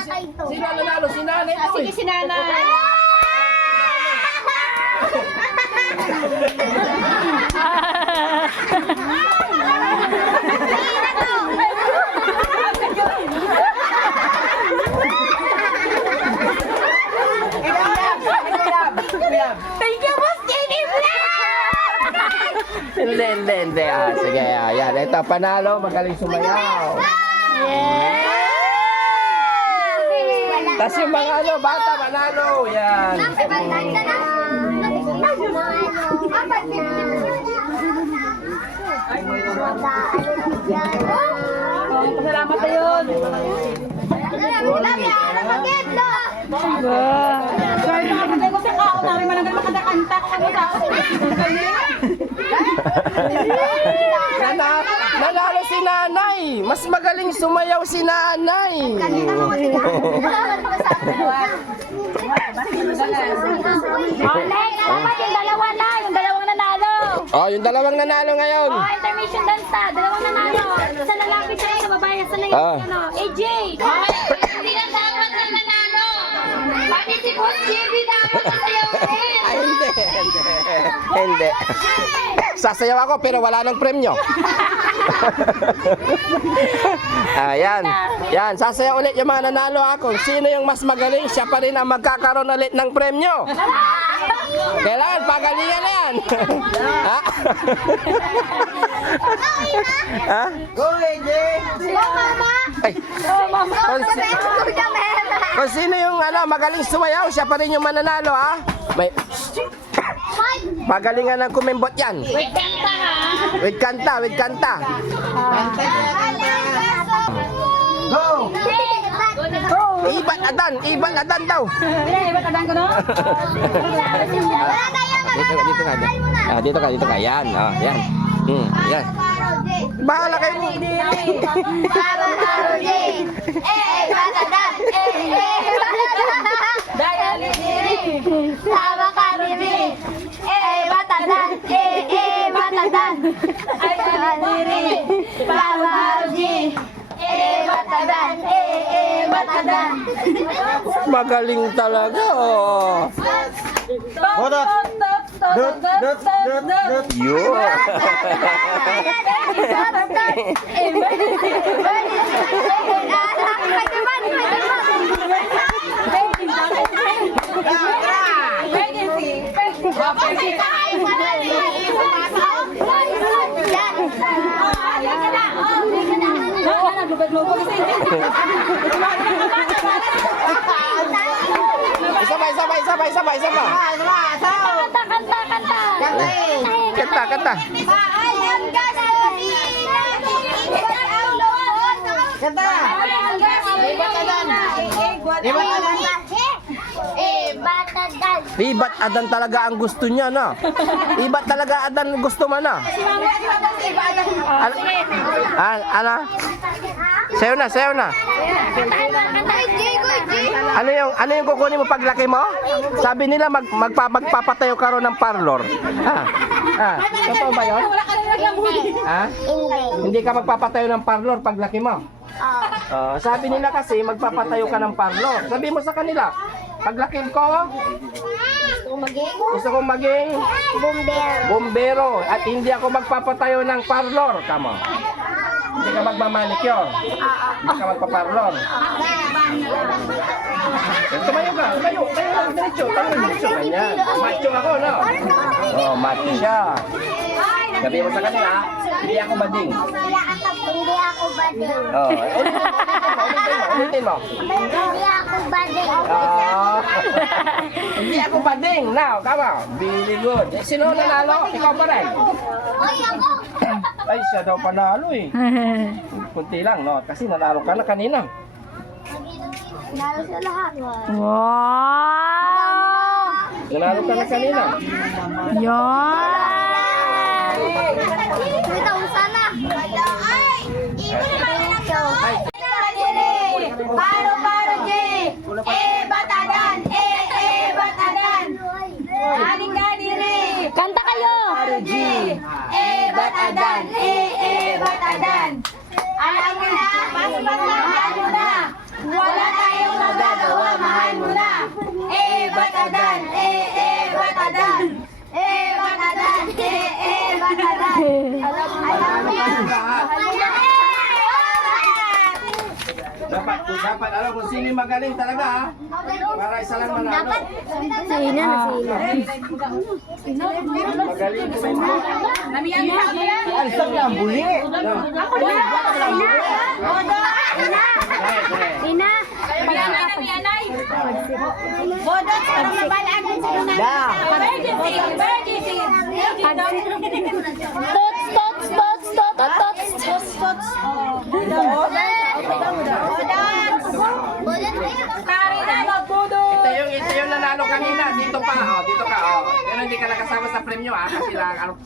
Sino ang nanalo? Si nanay to Sige, si nanay. Thank you, Boss Jenny Vlog! Hindi. Sige, ayan. Ito, panalo. Magaling sumayaw. Yeah! Tapos yung mga bata, manalo. Yan. Salamat na yun. Sorry, nakakantay ko sa kao namin mananggal makadakanta. Nanalo si nanay. Mas magaling sumayaw si nanay. Yung dalawa na, yung dalawang nanalo. Oh, yung dalawang nanalo ngayon. Oh, intermission dance ta, dalawang nanalo. Sa lalaki siya, sa babae, sa lalaki ano. AJ! Hindi na dapat na nanalo. Pati si Boss JB dapat masayaw din. Ay, hindi. Sasayaw ako pero wala nang premyo. Ayan. Yan, sasayaw ulit yung mga nanalo ako. Sino yung mas magaling, siya pa rin ang magkakaroon ulit ng premyo. Kailangan pagalingan na yan. Ha? Ha? Go, AJ! Ay. Kung sino yung magaling sumayaw, siya pa rin yung mananalo, ha? May pagalingan ng kumimbot yan. Wait, kanta ha. With kanta. Go! Ibat adan daw. Iba tadang ko, no? Dito ka. Yan, oh, yan. Yan. Bahala kayo. Sama kami, batadan, batadan. Ay, diri, Babaji, batadan, batadan. Magaling talaga, oh. Hodot! Dot! Yun. Isa pa. Kanta. Ibat adan talaga ang gusto niya, no? Ibat talaga adan gusto mo, no? Ano? Sayo na. Ano yung kukunin mo paglaki mo? Sabi nila magpapatayo ka ron ng parlor. Totoo ba yun? Ha? Hindi ka magpapatayo ng parlor paglaki mo? Sabi nila kasi magpapatayo ka ng parlor. Sabi mo sa kanila, paglaki ko, gusto kong maging bombero at hindi ako magpapatayo ng parlor. Tama. Hindi ka magmamanicure. Hindi ka magpaparlor. Tumayo ka. Diretso. Ganyan. Macho ako, no? Oh, macho siya. Sabi mo sa kanila, hindi ako bading. Hindi ako bading. Oh, ulitin mo. Hindi ako bading. Hindi ako bading. Now, come on. Really good. Sino nanalo? Ikaw pa rin. Oy, ako! Ay, siya daw panalo eh. Kunti lang, no? Kasi nanalo ka na kanina. Nalo sila lahat. Wow! Nanalo ka na kanina. Yan! Kita sana. Paro, J! Batadan! Batadan! Aling ganiri! Kanta kayo! J! Batadan! Batadan! Alam mo na, mas mo na, wala tayong bakadan. Bakadan. Dapat alam kung sino yung magaling talaga ha. Para isa lang manalo. Sina na sila. Magaling. Alsa na, buli. Sina. Bodot, parang mabalaan din sila na. Emergency. Tots. Ito yung nanalo kanina. Dito pa. Oh, dito ka. Oh. Pero hindi ka nakasama sa premyo ha. Kasi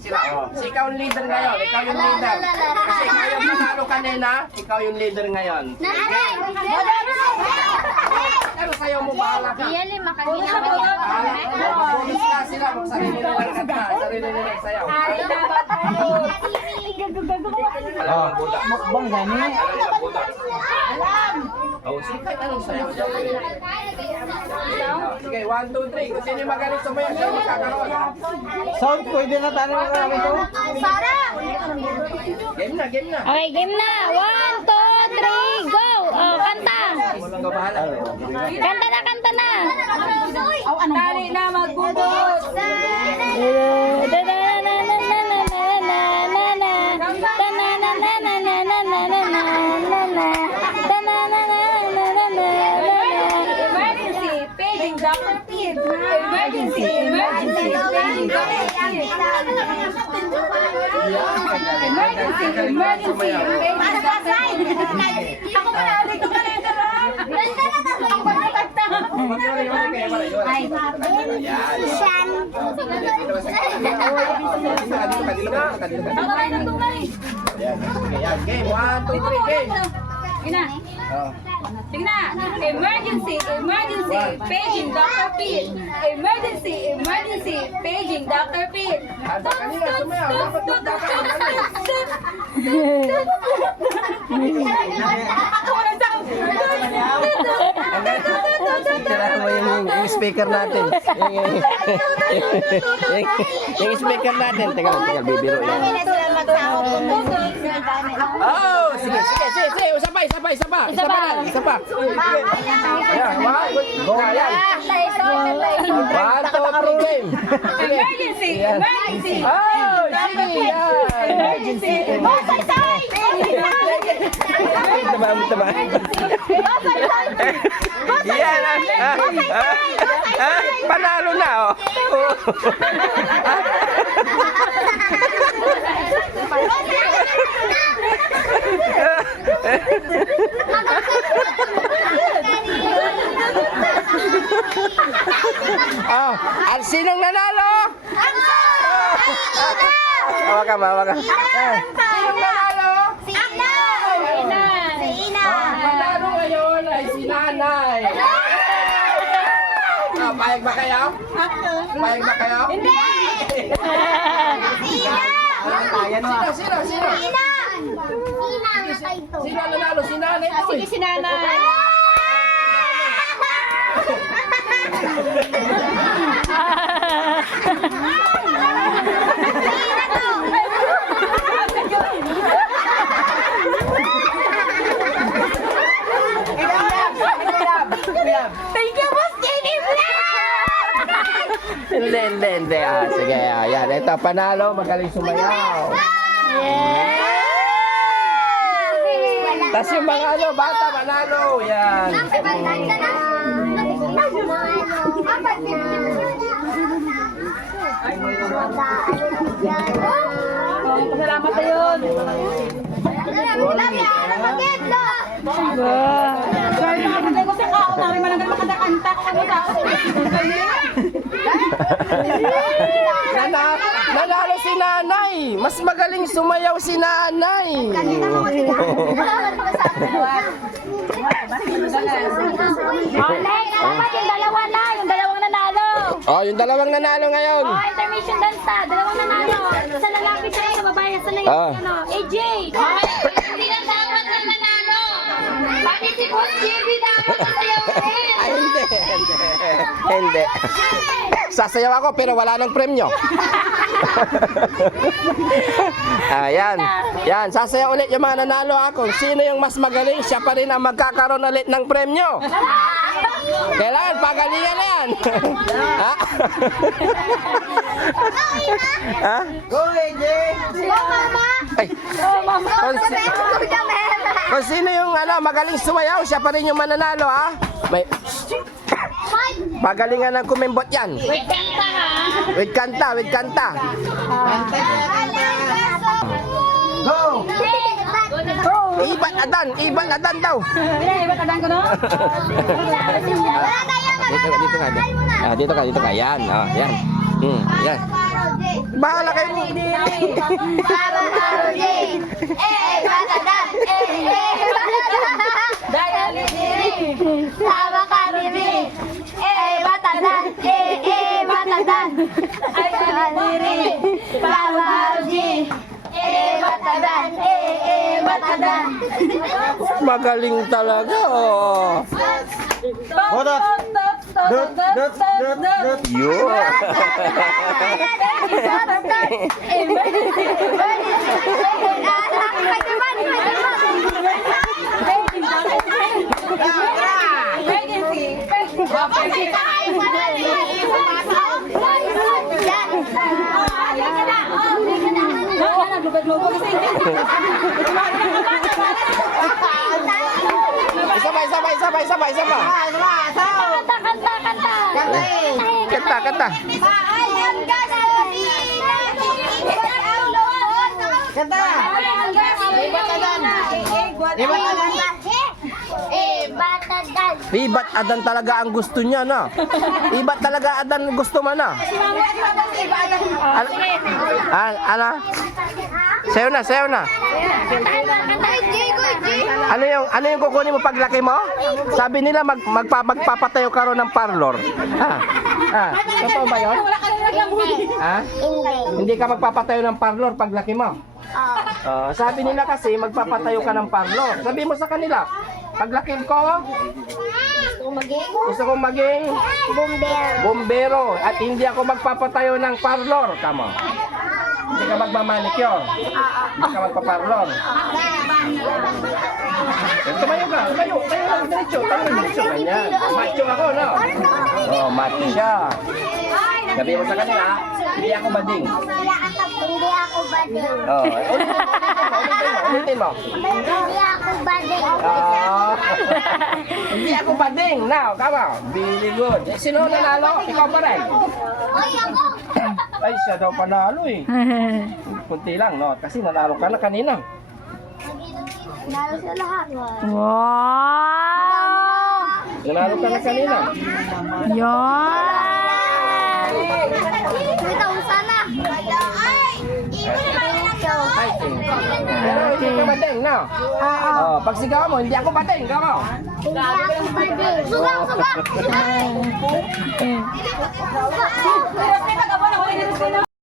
sila. Si ikaw yung leader ngayon. Ikaw yung leader. Kasi ikaw yung nanalo kanina. Ikaw yung leader ngayon. Pero sa'yo mo bahala ka. Bahala. Mag-bonus ka sila. Sarili nila ang kanta. Sarili nila ang sayaw. Mukbang gani. Oh, sikay anong sayaw dyan? Sige, 1, 2, 3. Kung sino yung magaling sumayaw, siya yung magkakaroon. Sound, pwede na tayo na kami to. Game na. Okay, game na. 1, 2, 3, go! Oh, kanta. Walang bahala. Kanta na. Dali na magbubot. Emergency, paging Dr. Pete. Emergency, paging Dr. Pete. Emergency, paging Dr. Pete. Ako manali ko pala ito lang. Tunay na tunay. Game, 1, 2, 3, game. Ina. Tingnan. Emergency, paging Dr. Pete. Emergency, paging Dr. Pete. Kanina, sumayaw. Ako walang sound. Tirahan mo yung speaker natin. Yung speaker natin. Teka lang, bibiro yan. Oh, sige. Isa pa. Ayan, 1, go. Ayan. 1, 2, 3, game. Emergency. Oh, sige. Yan. Emergency. Tama. Yan. Panalo na, oh. Oh, sinong nanalo? Hawa ka. Sinong nanalo? Ang nanalo ngayon ay si Nanay. Payag ba kayo? Hindi! Sino? Sino nanalo? Si Nanay. Sige, si Nanay. Thank you, Boss Jenny Hindi. Sige, yan. Ito, panalo. Magaling sumayaw. Tapos yung mga bata, manalo. Yan. Salamat sa yun. Sorry, nakapatay ko sa kao. Nari man lang makadakanta ko ano sa ako. Nanalo si Nanay. Mas magaling sumayaw si Nanay. Dapat yung dalawa na, yung dalawang nanalo. Oh, yung dalawang nanalo ngayon. Oh, intermission dance na, dalawang nanalo. Sa lalaki siya sa babae, sa lalaki ano. AJ! Hindi na dapat na nanalo. Pati si Boss JB dapat na sayaw rin. Hindi. Magsasayaw ako pero wala nang premyo. Ayan. Yan, sasayaw ulit yung mga nanalo ha. Kung sino yung mas magaling, siya pa rin ang magkakaroon ulit ng premyo. Kailangan pagalingan na yan. Ha? Ha? Go, AJ! Ay. Kung sino yung magaling sumayaw, siya pa rin yung mananalo ha. May pagalingan ng kumimbot yan. Wait, kanta ha. With kanta, with kanta. Go! Iban adan daw. Iba ka ko, no? Dito ka. Dito ka. Yan, oh, yan. Yan. Bahala kayo. Sama kami, batadan, batadan. Ay, aliri, pawaji, batadan, batadan. Magaling talaga, oh. Bodot! Dot, dot, dot, dot. Yun. Isa pa. Kanta. Kanta! Ibat adan talaga ang gusto niya na. Ibat talaga adan gusto mo na. Ano? Sayo na. Ano yung kukunin mo paglaki mo? Sabi nila magpapatayo ka ron ng parlor. Totoo ba yun? Ha? Hindi ka magpapatayo ng parlor paglaki mo. Sabi nila kasi magpapatayo ka ng parlor. Sabi mo sa kanila, paglaki ko, gusto kong maging bombero at hindi ako magpapatayo ng parlor. Tama. Hindi ka magmamanicure. Hindi ka magpaparlor. Tumayo ka. Tayo lang diretso. Ganyan. Macho ako, no? Oh, macho siya. Sabi mo sa kanila, hindi ako bading. Hindi ako bading. Oh, ulitin mo. Hindi ako bading. Hindi ako bading. Now, come on. Really good. Sino nanalo? Ikaw pa rin. Oy, ako! Ay, siya daw panalo eh. Kunti lang, no? Kasi nanalo ka na kanina. Nalo sa lahat. Nanalo ka na kanina. Ito, sana. Ay, pero hindi ka bading, no? Oh, pag sigaw mo, hindi ako bading. Come on. Hindi ako bading. Sugang! Sugang!